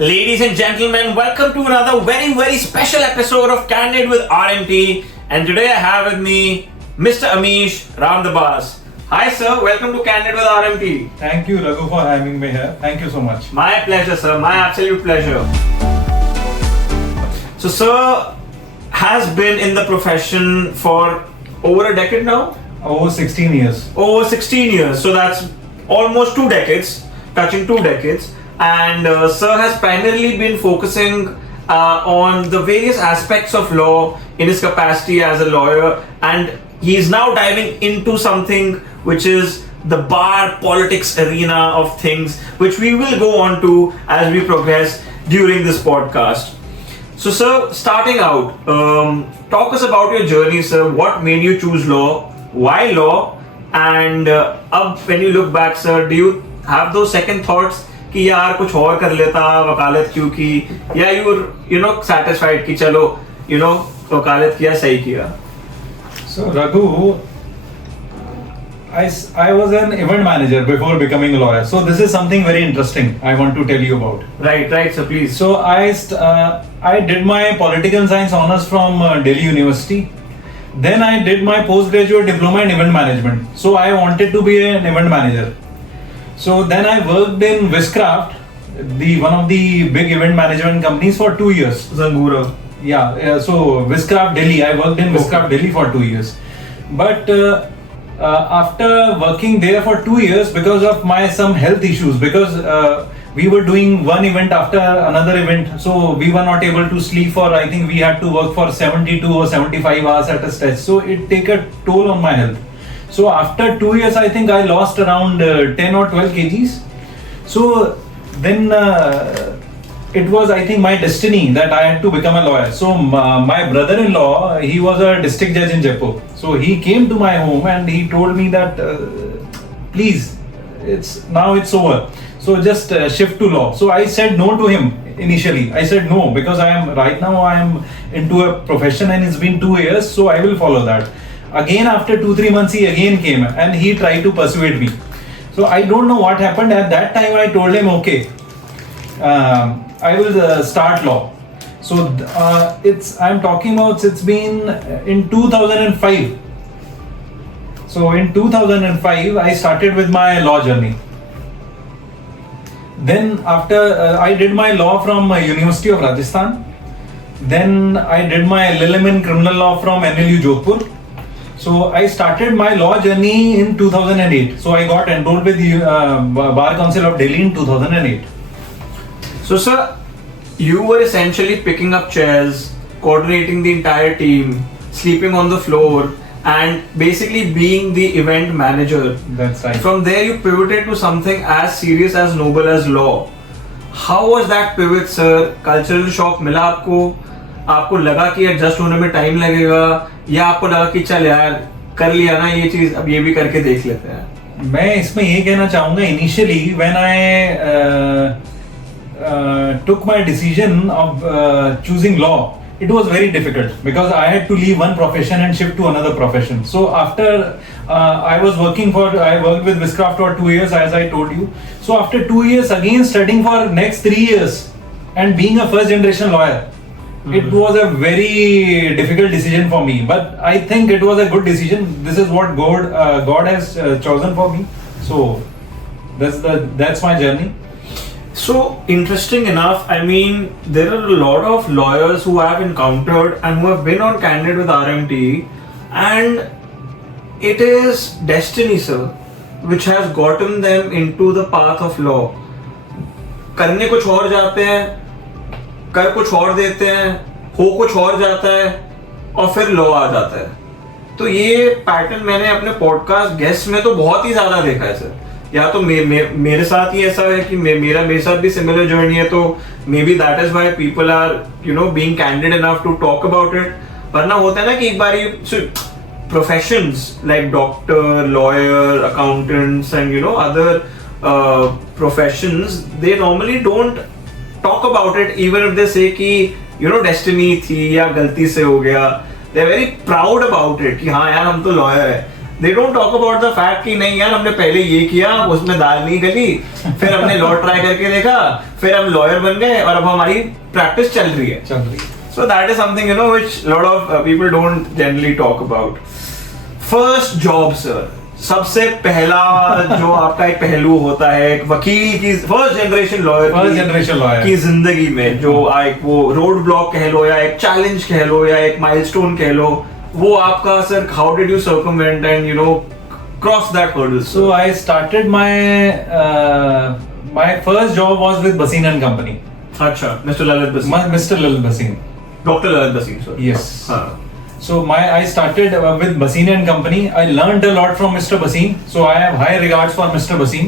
Ladies and gentlemen, welcome to another very special episode of Candid with RMT. And today I have with me Mr. Amish Dabas. Hi sir, welcome to Candid with RMT. Thank you Raghu for having me here. Thank you so much. My pleasure sir, my absolute pleasure. So sir has been in the profession for over a decade now? Over 16 years. Over 16 years, so that's almost 2 decades, touching 2 decades. And sir has primarily been focusing on the various aspects of law in his capacity as a lawyer, and he is now diving into something which is the bar politics arena of things, which we will go on to as we progress during this podcast. So sir, starting out, talk us about your journey sir. What made you choose law? Why law? And when you look back sir, do you have those second thoughts कि यार कुछ और कर लेता वकालत क्यों की, या you know satisfied कि चलो वकालत किया सही किया? So Raghu, I was an event manager before becoming a lawyer. So this is something very interesting I want to tell you about. Right, so please. So I did my political science honors from Delhi University. Then I did my postgraduate diploma in event management. So I wanted to be an event manager. So then I worked in Wishcraft, one of the big event management companies, for 2 years. Zangura. Yeah, so Wishcraft Delhi, I worked in Wishcraft Delhi for 2 years. But after working there for 2 years, because of some health issues, because we were doing one event after another event, so we were not able to sleep for, I think we had to work for 72 or 75 hours at a stretch. So it took a toll on my health. So after 2 years, I think I lost around 10 or 12 kgs. So then it was, I think, my destiny that I had to become a lawyer. So my brother-in-law, he was a district judge in Jaipur. So he came to my home and he told me that, please, it's over. So just shift to law. So I said no to him initially. I said no because right now I am into a profession and it's been 2 years. So I will follow that. Again, after 2-3 months, he again came and he tried to persuade me. So I don't know what happened. At that time, I told him, okay, I will start law. So I'm talking about, it's been in 2005. So in 2005, I started with my law journey. Then after I did my law from University of Rajasthan. Then I did my LLM in criminal law from NLU Jodhpur. So I started my law journey in 2008. So I got enrolled with the Bar Council of Delhi in 2008. So sir, you were essentially picking up chairs, coordinating the entire team, sleeping on the floor, and basically being the event manager. That's right. From there you pivoted to something as serious, as noble as law. How was that pivot sir? Cultural shock मिला आपको लगा कि adjust होने में time लगेगा, या आपको लगा कि चल यार कर लिया ना ये चीज, अब ये भी करके देख लेते हैं? मैं इसमें ये कहना चाहूँगा, initially when I took my decision of choosing law, it was very difficult because I had to leave one profession and shift to another profession. So after I worked with Wishcraft for 2 years, as I told you. So after 2 years, again studying for next 3 years and being a first generation lawyer, it was a very difficult decision for me, but I think it was a good decision. This is what God has chosen for me. So that's my journey. So interesting enough, I mean, there are a lot of lawyers who I've encountered and who have been on Candid with RMT, and it is destiny, sir, which has gotten them into the path of law. करने कुछ और जाते हैं, कर कुछ और देते हैं, हो कुछ और जाता है, और फिर लॉ आ जाता है. तो ये पैटर्न मैंने अपने पॉडकास्ट गेस्ट में तो बहुत ही ज्यादा देखा है सर. या तो मेरे साथ ही ऐसा है कि मेरे साथ भी सिमिलर जर्नी है, तो may be that is why people are being candid enough to talk about it. वरना होता है ना कि एक बार professions like doctor, lawyer, accountants and other professions, they normally don't talk about it, even if they say कि destiny थी या गलती से हो गया. They're very proud about it कि हाँ यार हम तो lawyer है. They don't talk about the fact कि नहीं यार हमने पहले ये किया, उसमें दाल नहीं गली, फिर हमने लॉ ट्राई करके देखा, फिर हम लॉयर बन गए और अब हमारी प्रैक्टिस चल रही है. So that is something, you know, which a lot of people don't generally talk about. First job, sir. सबसे पहला जो आपका एक पहलू होता है एक वकील की, फर्स्ट जनरेशन लॉयर की जिंदगी में, जो एक वो रोड ब्लॉक कह लो या एक चैलेंज कह लो या एक माइलस्टोन कह लो, वो आपका sir, how did you circumvent and you know cross that hurdle? So I started my first job was with Bhasin and Company. अच्छा, Mr. Lalit Bhasin. Mr. Lalit Bhasin. Dr. Lalit Bhasin, sir. Yes. हाँ. So I started with Bhasin and Company. I learned a lot from Mr. Bhasin. So I have high regards for Mr. Bhasin.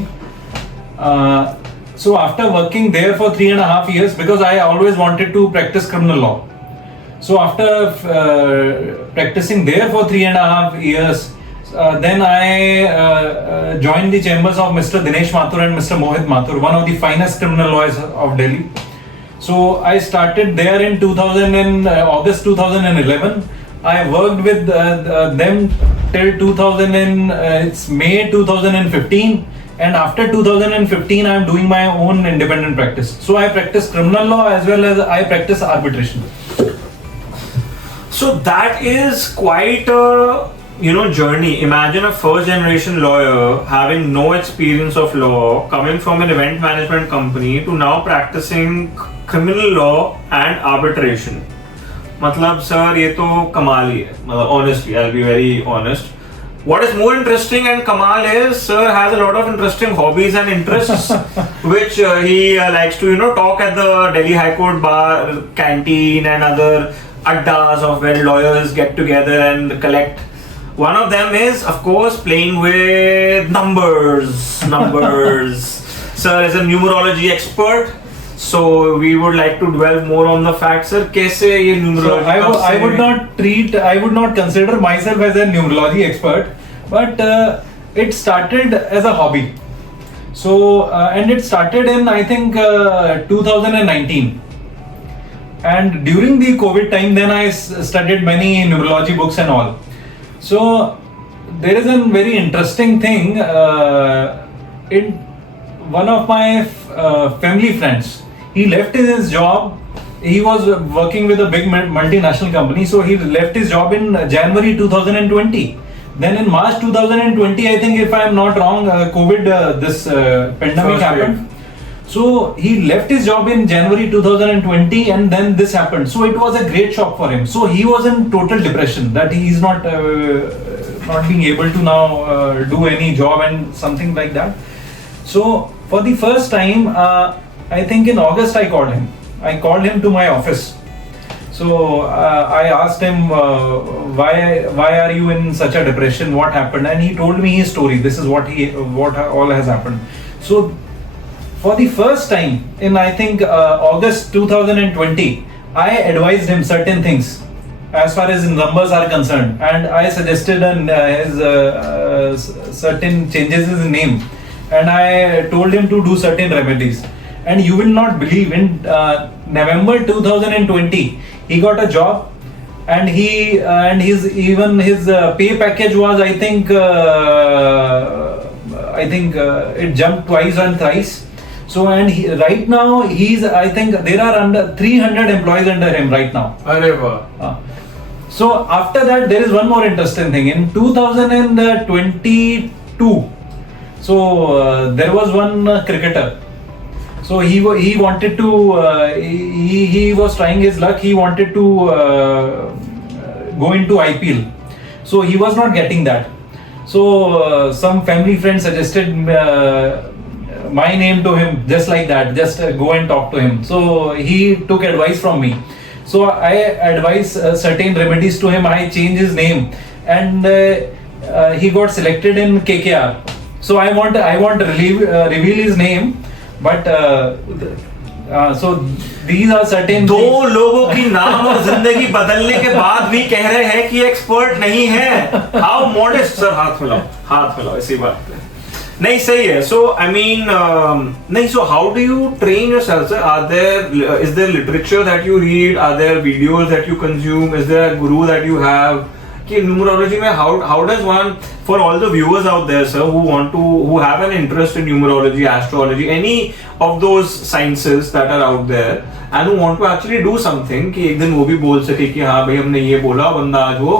So after working there for 3.5 years, because I always wanted to practice criminal law. So after practicing there for 3.5 years, then I joined the chambers of Mr. Dinesh Mathur and Mr. Mohit Mathur, one of the finest criminal lawyers of Delhi. So I started there in August 2011. I worked with them till it's May 2015, and after 2015 I am doing my own independent practice. So I practice criminal law as well as I practice arbitration. So that is quite a journey. Imagine a first generation lawyer having no experience of law, coming from an event management company to now practicing criminal law and arbitration. मतलब sir ये तो कमाल ही है, मतलब honestly, I'll be very honest. What is more interesting and kamal is sir has a lot of interesting hobbies and interests which he likes to talk at the Delhi High Court bar, canteen and other addas of where lawyers get together and collect. One of them is of course playing with numbers. Sir is a numerology expert. So we would like to dwell more on the facts, sir. कैसे ये numerology? So I would not consider myself as a numerology expert, but it started as a hobby. So and it started in I think 2019. And during the COVID time, then I studied many numerology books and all. So there is a very interesting thing. In one of my family friends, he left his job. He was working with a big multinational company, so he left his job in January 2020. Then in March 2020, I think if I am not wrong, COVID, this pandemic happened. So he left his job in January 2020, and then this happened. So it was a great shock for him. So he was in total depression that he is not being able to now do any job and something like that. So for the first time, I think in August I called him. I called him to my office. So I asked him why are you in such a depression? What happened? And he told me his story. This is what all has happened. So for the first time in I think August 2020, I advised him certain things as far as numbers are concerned, and I suggested his certain changes in his name, and I told him to do certain remedies. And you will not believe, in November 2020 he got a job, and his pay package was I think it jumped twice and thrice. So and right now I think there are under 300 employees under him right now. So after that there is one more interesting thing. In 2022, so there was one cricketer. So he wanted to he was trying his luck. He wanted to go into IPL. So he was not getting that. So some family friends suggested my name to him, just like that, just go and talk to him. So he took advice from me. So I advised certain remedies to him. I changed his name, and he got selected in KKR. So I want to reveal his name, but so these are certain. दो लोगों की नाम और जिंदगी बदलने के बाद भी कह रहे हैं कि एक्सपर्ट नहीं है. How modest, sir. हाथ मिलाओ इसी बात पे. नहीं सही है. So I mean नहीं. So how do you train yourself, sir? Is there literature that you read? Are there videos that you consume? Is there a guru that you have? कि numerology में how does one, for all the viewers out there sir who have an interest in numerology, astrology, any of those sciences that are out there and who want to actually do something कि एक दिन वो भी बोल सके कि हाँ भाई हमने ये बोला, बंदा आज वो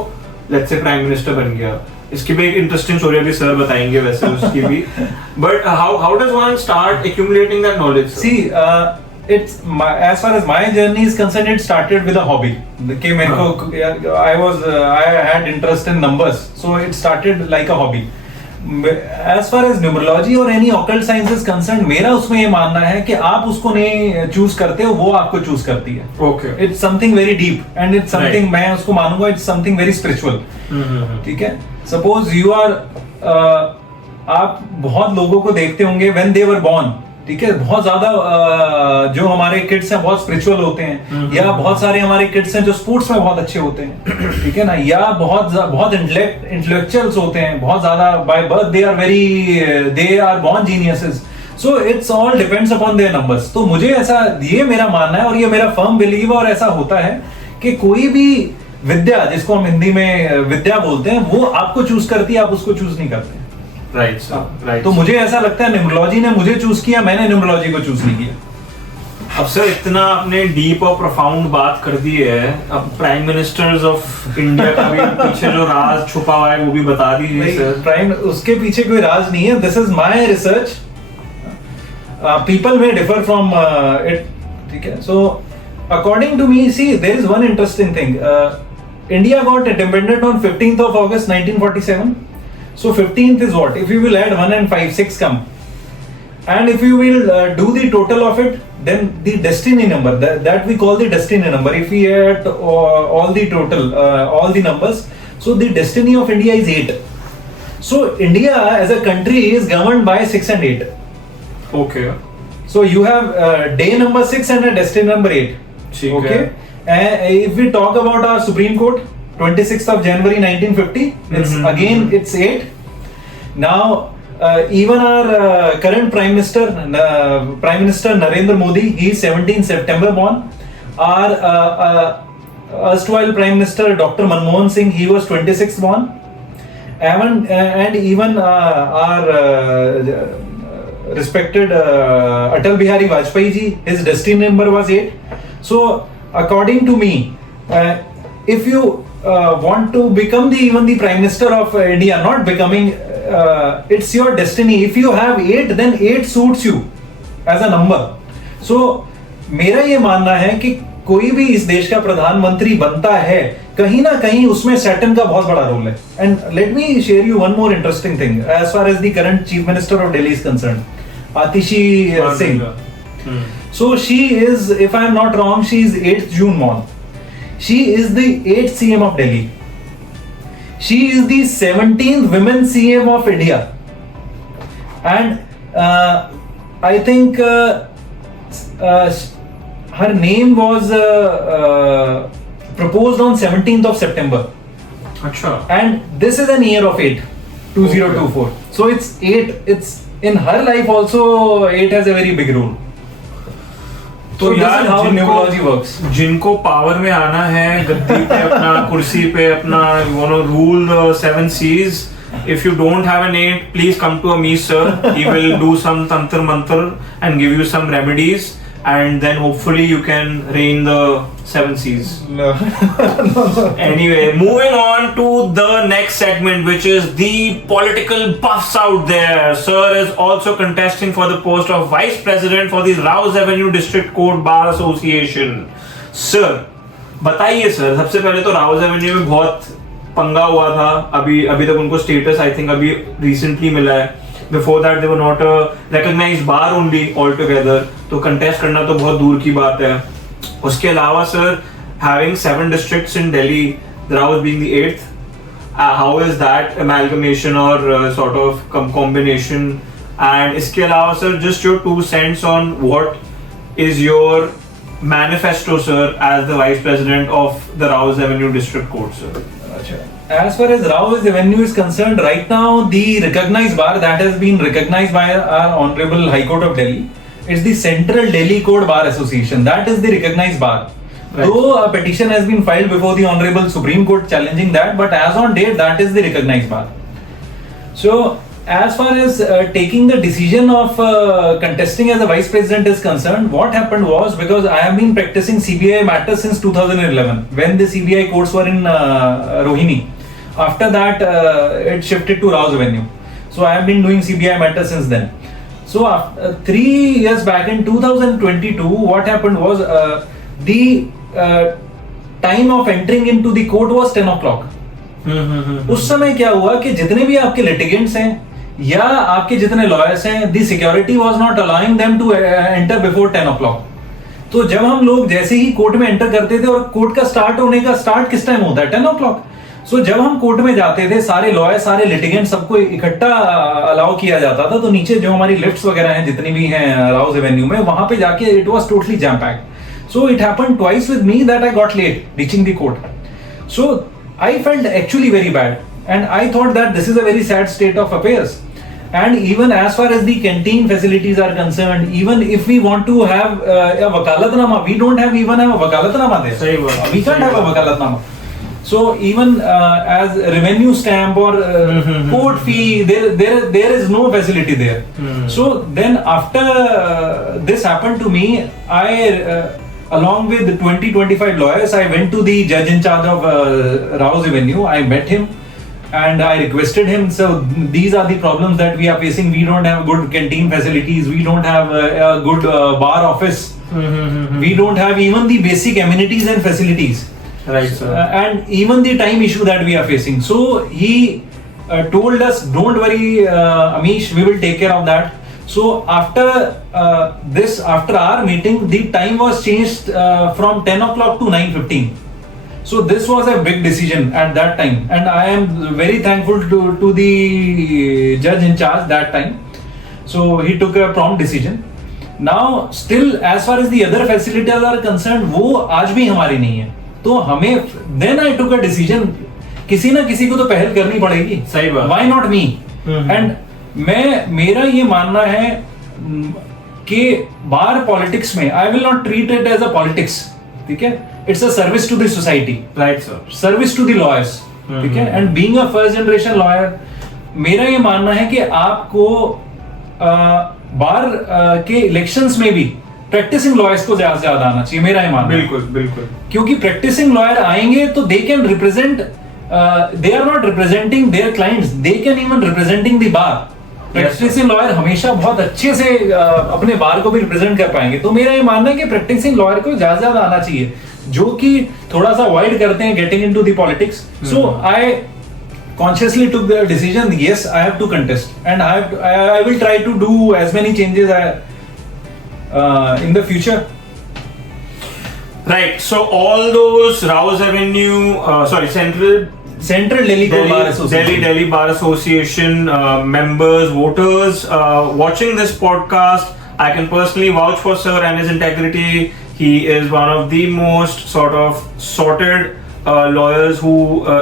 let's say प्राइम मिनिस्टर बन गया. इसकी भी एक इंटरेस्टिंग स्टोरी अभी सर बताएंगे वैसे उसकी भी. But how does one start accumulating that knowledge? See, as far as my journey is concerned, it started with a hobby. I had interest in numbers, so it started like a hobby. As far as numerology or any occult science is concerned, मेरा उसमें ये मानना है कि आप उसको नहीं choose करते हो, वो आपको चूज करती है. Okay. It's something very deep and it's something मैं उसको मानूंगा it's something very spiritual. ठीक है. Suppose you are आप बहुत लोगों को देखते होंगे when they were born. ठीक है, बहुत ज्यादा जो हमारे किड्स हैं बहुत स्पिरिचुअल होते हैं, या बहुत सारे हमारे किड्स हैं जो स्पोर्ट्स में बहुत अच्छे होते हैं, ठीक है ना, या बहुत इंटेलेक्चुअल्स होते हैं, बहुत ज्यादा by birth they are born geniuses. So it's all depends upon their numbers. तो मुझे ऐसा, ये मेरा मानना है और ये मेरा फर्म बिलीव, और ऐसा होता है कि कोई भी विद्या, जिसको हम हिंदी में विद्या बोलते हैं, वो आपको चूज करती है, आप उसको चूज नहीं करते. Right sir, right. तो मुझे ऐसा लगता है न्यूमरोलॉजी ने मुझे चूज किया, मैंने न्यूमरोलॉजी को चूज नहीं किया. अब सर इतना आपने डीप और प्रोफाउंड बात कर दी है, अब प्राइम मिनिस्टर्स ऑफ इंडिया का भी पीछे जो राज छुपा हुआ है वो भी बता दीजिए सर. प्राइम, उसके पीछे कोई राज नहीं है. This is my research. People may differ from it. ठीक है. So according to me, see there is one interesting thing. India got independent on 15th of August 1947. So 15th is what? If you will add 1 and 5, 6 come. And if you will do the total of it, then the destiny number, that we call the destiny number. If we add all the total, all the numbers, so the destiny of India is 8. So India as a country is governed by 6 and 8. Okay. So you have day number 6 and a destiny number 8. Okay. And if we talk about our Supreme Court, 26th of January 1950, it's 8. Now even our current Prime Minister Narendra Modi, he is 17 September born. Our erstwhile Prime Minister Dr. Manmohan Singh, he was 26th born. And even our respected Atal Bihari Vajpayee ji, his destiny number was 8. So according to me, if you want to become even the Prime Minister of India, not becoming, it's your destiny. If you have 8, then 8 suits you as a number. So मेरा ये मानना है कि कोई भी इस देश का प्रधानमंत्री बनता है, कहीं ना कहीं उसमें सैटर्न का बहुत बड़ा रोल है. And let me share you one more interesting thing as far as the current Chief Minister of Delhi is concerned, Atishi Singh. So she is, if I am not wrong, she is 8th June born. She is the 8th CM of Delhi. She is the 17th women CM of India. And I think her name was proposed on 17th of September. Achha. And this is an year of 8, 2024. Okay. So it's 8. It's in her life also, 8 has a very big role. तो यार जिनको power में आना है, गद्दी पे अपना कुर्सी पे अपना, you want to rule the 7 seas, if you don't have an 8, please come to Amish sir. He will do some tantra mantra and give you some remedies, and then hopefully you can reign the 7 seas. No. Anyway, moving on to the next segment, which is the political buffs out there. Sir is also contesting for the post of Vice President for the Rouse Avenue District Court Bar Association. Sir, बताइए sir, सबसे पहले तो Rouse Avenue में बहुत पंगा हुआ था. अभी तक उनको स्टेटस आई थिंक अभी रिसेंटली मिला है. Before that they were not a recognized bar only altogether. तो contest करना तो बहुत दूर की बात है. उसके अलावा sir, having 7 districts in Delhi, Rouse being the 8th, how is that amalgamation or sort of combination? And इसके अलावा sir, just your 2 cents on what is your manifesto sir as the Vice President of the Rouse Avenue District Court sir. As far as Rouse Avenue is concerned, right now the recognized bar that has been recognized by our Honorable High Court of Delhi, it's the Central Delhi Court Bar Association. That is the recognized bar. Right. Though a petition has been filed before the Honorable Supreme Court challenging that, but as on date, that is the recognized bar. So, as far as taking the decision of contesting as a vice president is concerned, what happened was, because I have been practicing CBI matters since 2011, when the CBI courts were in Rohini. After that, it shifted to Rao's Avenue. So I have been doing CBI matters since then. So after, 3 years back in 2022, what happened was the time of entering into the court was 10 o'clock. उस समय क्या हुआ कि जितने भी आपके litigants हैं या आपके जितने lawyers हैं, the security was not allowing them to enter before 10 o'clock. तो जब हम लोग जैसे ही कोर्ट में एंटर करते थे, और कोर्ट का स्टार्ट होने का स्टार्ट किस टाइम होता है? 10 o'clock. सो जब हम कोर्ट में जाते थे, सारे लॉयर, सारे लिटिगेंट, सबको इकट्ठा अलाउ किया जाता था, तो नीचे जो हमारी लिफ्ट्स वगैरह हैं जितनी भी हैं राउज एवेन्यू में, वहां पे जाके it was totally jam packed. So it happened twice with me that I got late reaching the court. So I felt actually very bad and I thought that this is a very sad state of affairs. And even as far as the canteen facilities are concerned, even if we want to have a wakalatnama, we don't have even a wakalatnama there. We can't have a wakalatnama. So even as revenue stamp or court fee, there is no facility there. So then after this happened to me, I along with 20-25 lawyers, I went to the judge in charge of Rao's Avenue. I met him and I requested him, so these are the problems that we are facing. We don't have good canteen facilities, we don't have a good bar office, we don't have even the basic amenities and facilities. Right, sir. And even the time issue that we are facing. So he told us, don't worry, Amish, we will take care of that. So after after our meeting, the time was changed from 10 o'clock to 9:15. So this was a big decision at that time, and I am very thankful to the judge in charge that time. So he took a prompt decision. Now still, as far as the other facilities are concerned, वो आज भी हमारी नहीं है. तो हमें then I took a decision, किसी ना किसी को तो पहल करनी पड़ेगी. सही बात. Why not me? And मेरा ये मानना है कि बार पॉलिटिक्स में I will not treat it as a politics. ठीक है? It's a service to the society. Right, sir. Service to the lawyers. ठीक है? And being a first generation lawyer, मेरा ये मानना है कि आपको बार के इलेक्शंस में भी प्रैक्टिसिंग लॉयर्स को ज्यादा से ज्यादा आना चाहिए. मेरा ये मानना. बिल्कुल बिल्कुल. क्योंकि प्रैक्टिसिंग लॉयर आएंगे तो they can represent, they are not representing their clients, they can even representing the bar. Practising lawyer हमेशा बहुत अच्छे से अपने बार को भी रिप्रेजेंट कर पाएंगे. तो मेरा ये मानना है कि प्रैक्टिसिंग लॉयर को ज्यादा से ज्यादा आना चाहिए, जो कि थोड़ा सा अवॉइड करते हैं getting into the politics. So I consciously took the decision, yes, I have to contest, and I will try to do as many changes in the future. Right. So all those Rao's Avenue, Central Delhi Bar Association, Delhi Bar Association members, voters watching this podcast, I can personally vouch for sir and his integrity. He is one of the most sort of sorted lawyers who,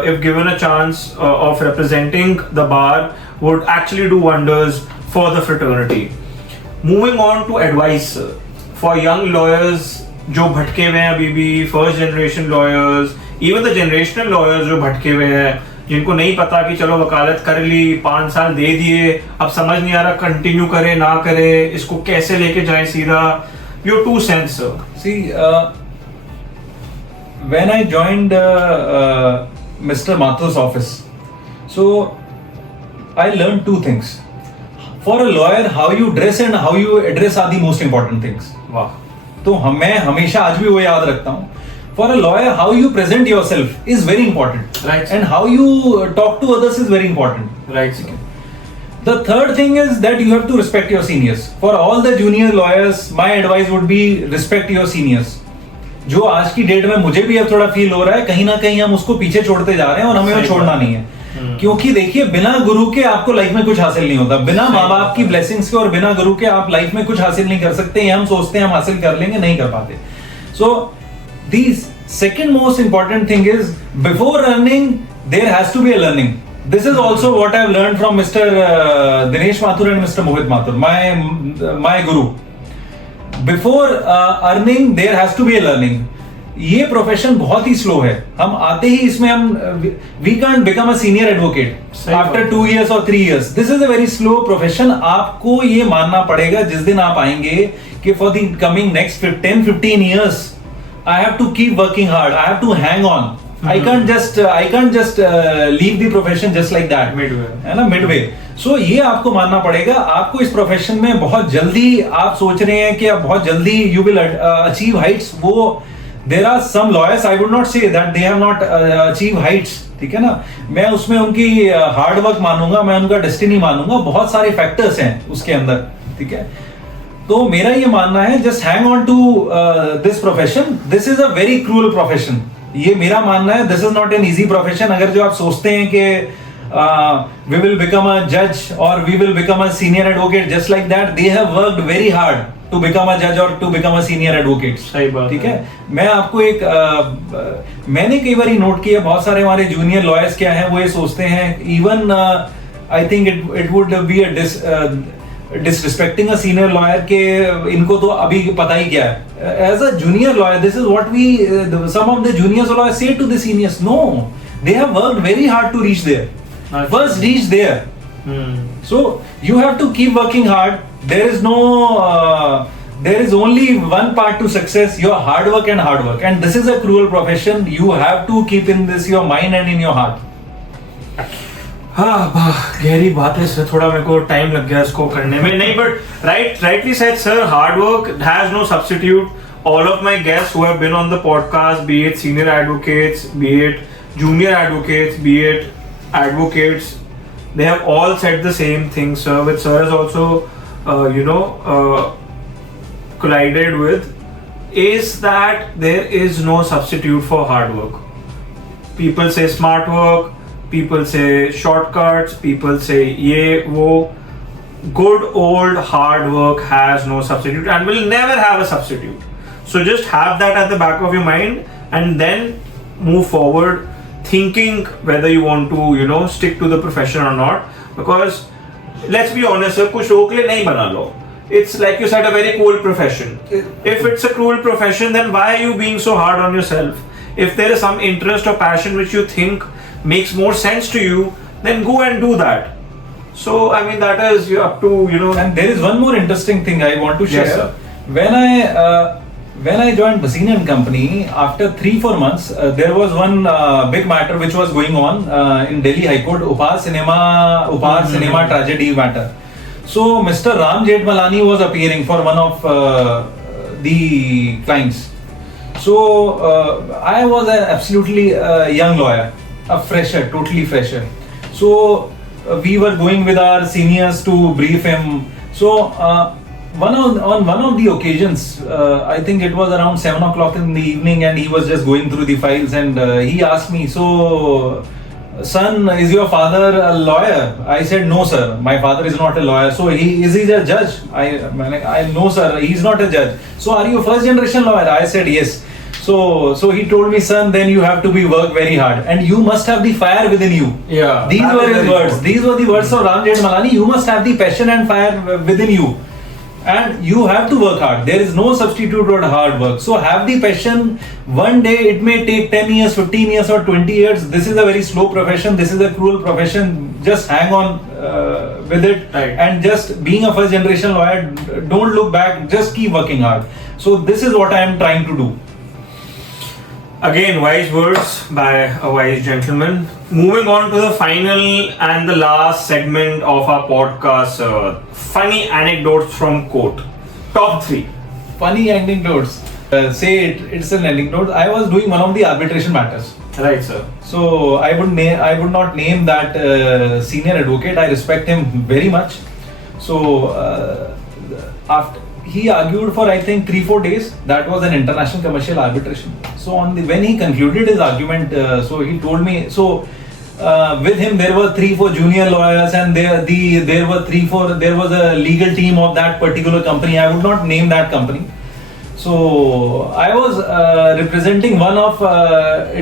if given a chance of representing the bar, would actually do wonders for the fraternity. Moving on to advice for young lawyers जो भटके हुए हैं अभी भी, first generation lawyers, even the generational lawyers जो भटके हुए हैं, जिनको नहीं पता कि चलो वकालत कर ली, 5 साल दे दिए, अब समझ नहीं आ रहा कंटिन्यू करे ना करे, इसको कैसे लेके जाए सीधा. Your 2 cents, sir. See, when I joined Mr. Mathur's office, so I learned 2 things. For a lawyer, how you dress and how you address are the most important things. वाह. तो मैं हमेशा आज भी वो याद रखता हूँ. For a lawyer, how you present yourself is very important. Right. And how you talk to others is very important. Right. The third thing is that you have to respect your seniors. For all the junior lawyers, my advice would be respect your seniors. जो आज की date में मुझे भी अब थोड़ा feel हो रहा है, कहीं ना कहीं हम उसको पीछे छोड़ते जा रहे हैं और हमें वो छोड़ना नहीं है. क्योंकि देखिए, बिना गुरु के आपको लाइफ में कुछ हासिल नहीं होता. बिना माँ बाप की ब्लेसिंग्स के और बिना गुरु के आप लाइफ में कुछ हासिल नहीं कर सकते. हम सोचते हैं हम हासिल कर लेंगे, नहीं कर पाते. So the second most important thing is before earning there has to be a learning. This is also what I have learned from Mr. Dinesh Mathur and Mr. Mohit Mathur, my guru. Before earning, there has to be a learning. ये profession बहुत ही slow है. हम आते ही इसमें हम we can't become a senior advocate after 2 years और 3 years. This is a very slow profession. आपको ये मानना पड़ेगा जिस दिन आप आएंगे कि for the coming next 10-15 years I have to keep working hard. I have to hang on. I can't just leave the profession just like that. Midway. है ना, midway. So ये आपको मानना पड़ेगा. आपको इस प्रोफेशन में बहुत जल्दी आप सोच रहे हैं कि आप बहुत जल्दी you will achieve heights. वो there are some lawyers, I would not say that they have not achieved heights. ठीक है ना, मैं उसमें उनकी हार्ड वर्क मानूंगा, मैं उनका डेस्टिनी मानूंगा. बहुत सारे फैक्टर्स हैं उसके अंदर. ठीक है, तो मेरा ये मानना है just hang on to this profession. This is a very cruel profession. ये मेरा मानना है. This is not an easy profession. अगर जो आप सोचते हैं कि वी विल बिकम अ जज और we will become a senior advocate just like that, they have worked very hard to become a जज और to become a senior advocate. सही बात. ठीक है, मैं आपको एक मैंने कई बार नोट किया, बहुत सारे हमारे जूनियर लॉयर्स क्या हैं, वो ये सोचते हैं, even I think it would be a disrespecting a senior lawyer के इनको तो अभी पता ही क्या है. As a junior lawyer, this is what we some of the juniors lawyers say to the seniors. No, they have worked very hard to reach there. First reach there. So you have to keep working hard. There is no there is only one part to success: your hard work, and this is a cruel profession. You have to keep in this your mind and in your heart. हाँ, गहरी बात है sir. थोड़ा मेरे को time लग गया इसको करने में. नहीं, but rightly said sir, hard work has no substitute. All of my guests who have been on the podcast, be it senior advocates, be it junior advocates, be it advocates, they have all said the same thing, sir. Which sir has also collided with, is that there is no substitute for hard work. People say smart work, people say shortcuts, people say ye wo. Good old hard work has no substitute and will never have a substitute. So just have that at the back of your mind and then move forward thinking whether you want to stick to the profession or not. Because let's be honest sir, kuch roke le nahi bana lo. It's like you said, a very cool profession. If it's a cruel profession, then why are you being so hard on yourself? If there is some interest or passion which you think makes more sense to you, then go and do that. So I mean, that is up to And there is one more interesting thing I want to share. Yes, sir. When I joined Bhasin and Company, after 3-4 months, there was one big matter which was going on in Delhi High Court, Upar cinema tragedy matter. So Mr. Ram Jethmalani was appearing for one of the clients. So I was an absolutely young lawyer, a fresher, totally fresher. So we were going with our seniors to brief him. So on one of the occasions, I think it was around 7 o'clock in the evening, and he was just going through the files, and he asked me, "So, son, is your father a lawyer?" I said, "No, sir, my father is not a lawyer." "So is he a judge?" I "No, sir, he's not a judge." "So are you a first generation lawyer?" I said, "Yes." So he told me, "Son, then you have to work very hard, and you must have the fire within you." Yeah, these were his words. These were the words of Ram Jethmalani. You must have the passion and fire within you, and you have to work hard. There is no substitute for hard work. So have the passion. One day it may take 10 years, 15 years, or 20 years. This is a very slow profession. This is a cruel profession. Just hang on with it, right. And just being a first generation lawyer, don't look back. Just keep working hard. So this is what I am trying to do. Again, wise words by a wise gentleman. Moving on to the final and the last segment of our podcast, funny anecdotes from court. Top 3. Funny anecdotes. Say it's an anecdote. I was doing one of the arbitration matters. Right, sir. So I would not name that senior advocate. I respect him very much. So after he argued for I think 3-4 days. That was an international commercial arbitration. So when he concluded his argument, so he told me. So with him there were 3-4 junior lawyers, and there were 3-4. There was a legal team of that particular company. I would not name that company. So I was representing one of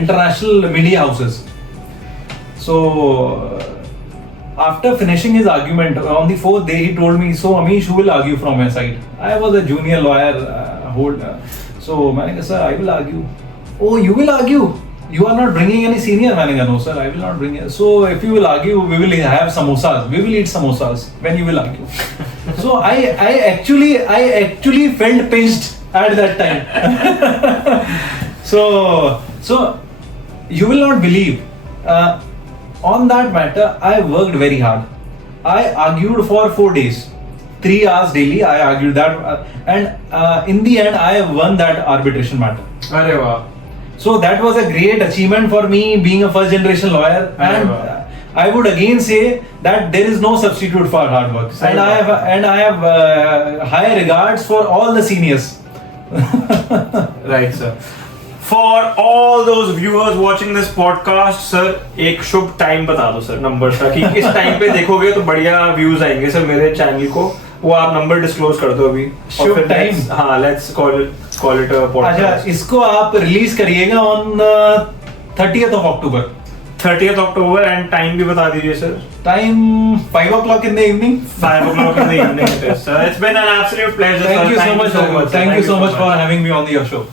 international media houses. So after finishing his argument on the 4th day, he told me, "So Amish, who will argue from your side?" I was a junior lawyer, so I said, "Sir, I will argue." oh, you will argue. You are not bringing any senior. मैंने कहा no sir, I will not bring it. So if you will argue, we will have samosas. We will eat samosas when you will argue. So I actually felt pinched at that time. So you will not believe. On that matter, I worked very hard. I argued for 4 days, 3 hours daily. I argued that, and in the end, I won that arbitration matter. अरे वाह. So that was a great achievement for me, being a first generation lawyer. And I would again say that there is no substitute for hard work. And I have high regards for all the seniors. Right, sir. For all those viewers watching this podcast, sir, एक शुभ time बता दो sir number का कि इस time पे देखोगे तो बढ़िया व्यूज आएंगे सर मेरे चैनल को. वो आप नंबर डिस्क्लोज कर दो अभी. शुभ टाइम. हाँ, let's call it a podcast. अच्छा, इसको आप रिलीज करिएगा on 30th of October. 30th October and time भी बता दीजिए sir. Time 5 o'clock in the evening. 5 o'clock in the evening it is, sir. It's been an absolute pleasure. Thank sir. you so much. Sir. Thank you so much for having me on your show.